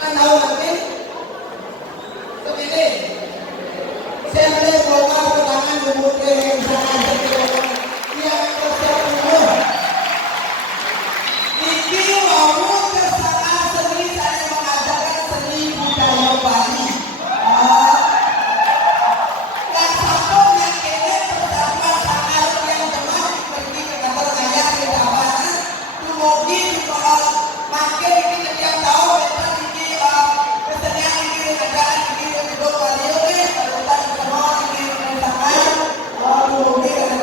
Kan tahu nanti begini. Saya boleh bawa ke tangan kemudian jangan terkira. Dia persiap dulu. Iki mau kesana seni saya mengajarkan seni budaya Bali. Dan satu yang kini bersama sangat yang teman pergi ke kantor saya di Dapana. Tumugi makin kita tiap tahun dan ini kesenian ini negara ini untuk Bali ini terutama semua ini bersama tumugi dan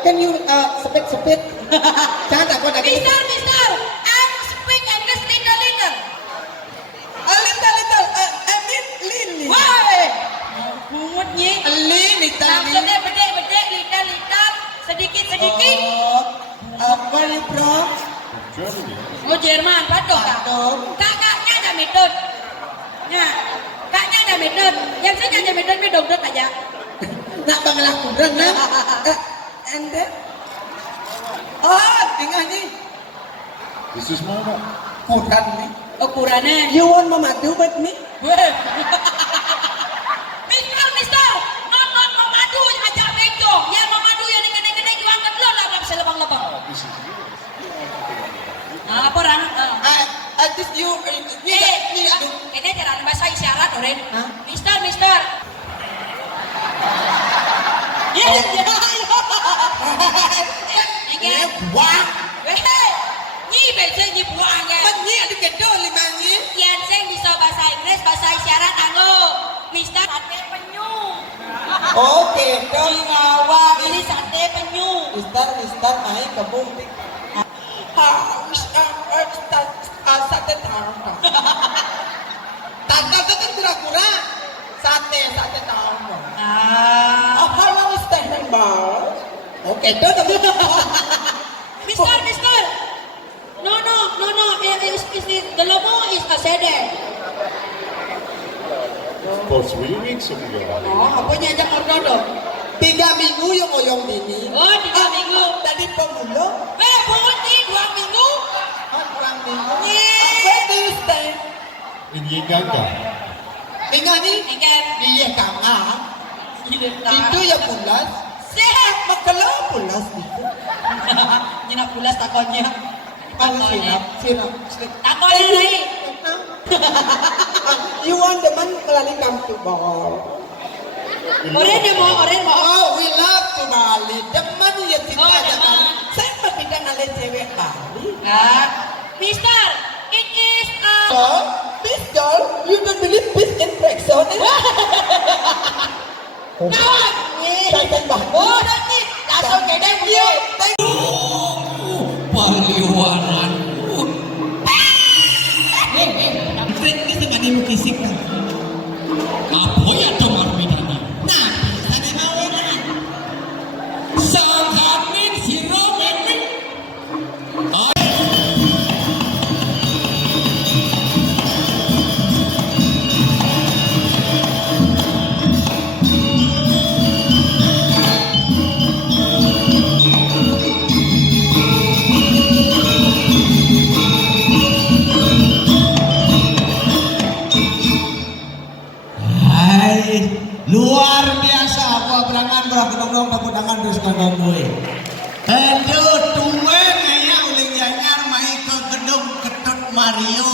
Can you speak? Jangan takut lagi. Mister, I speak English little. A little. I mean little. Why? Pungut ni. Little. Bedek, little. Sedikit. Where you from? Oh Jerman, Patok. Kakaknya ada metode. Ya, kakaknya ada metode. Yang saya ada metode dongdot aja. Nak pengelakuan nak. And then, tinggal ni. This is Mama. Kurang ni. Ukurannya. You want mama do with me? Mister, not memadu aja bego. Ya memadu yang gede-gede juang kedua lah dalam selebang-lebang. This is Apa orang? This you. Ini cara bahasa isyarat orang. Mister. Ini buang. Ni belajar ni buang ya. Ni ada kedol lima ni. Yang saya bisa bahasa Inggris, bahasa isyarat anggo. Mister sate penyu. Okay, dol. Wah, ini sate penyu. Mister naik ke bumi. Sate tahu. Tanda tu kan kura-kura. Sate tahu. How long is that number? Okay, dol. Mister. No. The logo is a sedan. for 3 weeks ago. Apa niya ajak ordodo? 3 minggu yung oyong dini. Oh, 3 minggu. Tadi pengulo. Bukan ni 2 minggu. 2 minggu. Yeah. Where do you stay? In Uganda. Tinggal ni. Ikan. Iya kanga. Itu Itu ya pulas. sehat. Magkala pulas dito. Nyinak pulas takonnya. Ang sinap. Takonnya rai. You want the man melalui kampung bawah. Oren mau. Oh, we love to Bali. Demen ya kita Oh, ada demen. Bali. Saya mah tidak ngale cewek Bali. Nah, Mister, it is So, this girl, you don't believe this infection? kawan. Saya bangun. Oh, nanti langsung kedai dia. Paliwanan. Ini dengan ilmu fisik. Apa ya tomar bidana? Nah, sana mau kan? Sangkamin si Romen. luar biasa gua berangan belah kedong pakudangan terus kandang gue. Aduh tuwe ngaya uling yanyar mai ke gedung Ketut Mario.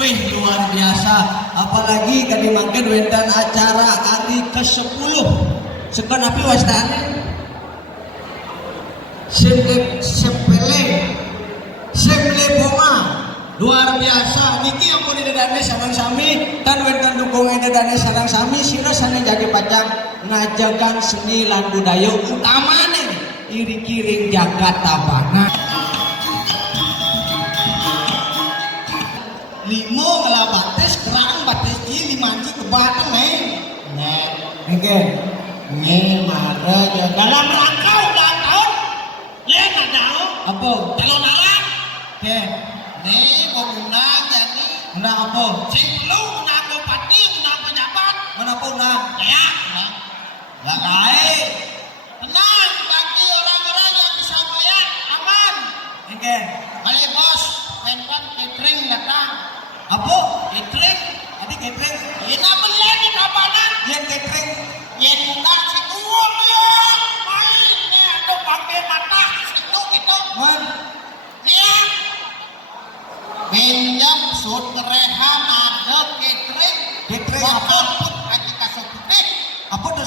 Wih luar biasa, apalagi kadi mangken wentan acara hari ke-10. Sekon api wastane. Semle bunga. Luar biasa, niki ampun dedane sareng sami, tan wentan dukungnya dedane sareng sami, sira sana jadi pacang ngajagan seni lan budaya utamane iri kiring jagat tabana. Limo ngelabates kerang bates ini limanci ke Batang oke mara dalam rangka ulang tahun ada apa calon alam nih mau undang jadi undang apa sing perlu undang bupati undang pejabat mana pun undang ya nggak baik tenang bagi orang-orang yang bisa bayar aman oke balik bos penpan catering datang apa catering tadi catering ini beli di kapana yang catering yang undang situ ya main ini ada pakai mata situ gitu man ya pinjam sud kerehan ada catering apa pun lagi kasih putih apa tuh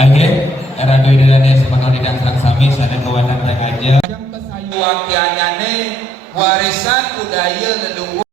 Akhir, era dua dan semangat di dalam sami sana kawanan aja. Yang kesayuan tianyane warisan budaya leluhur.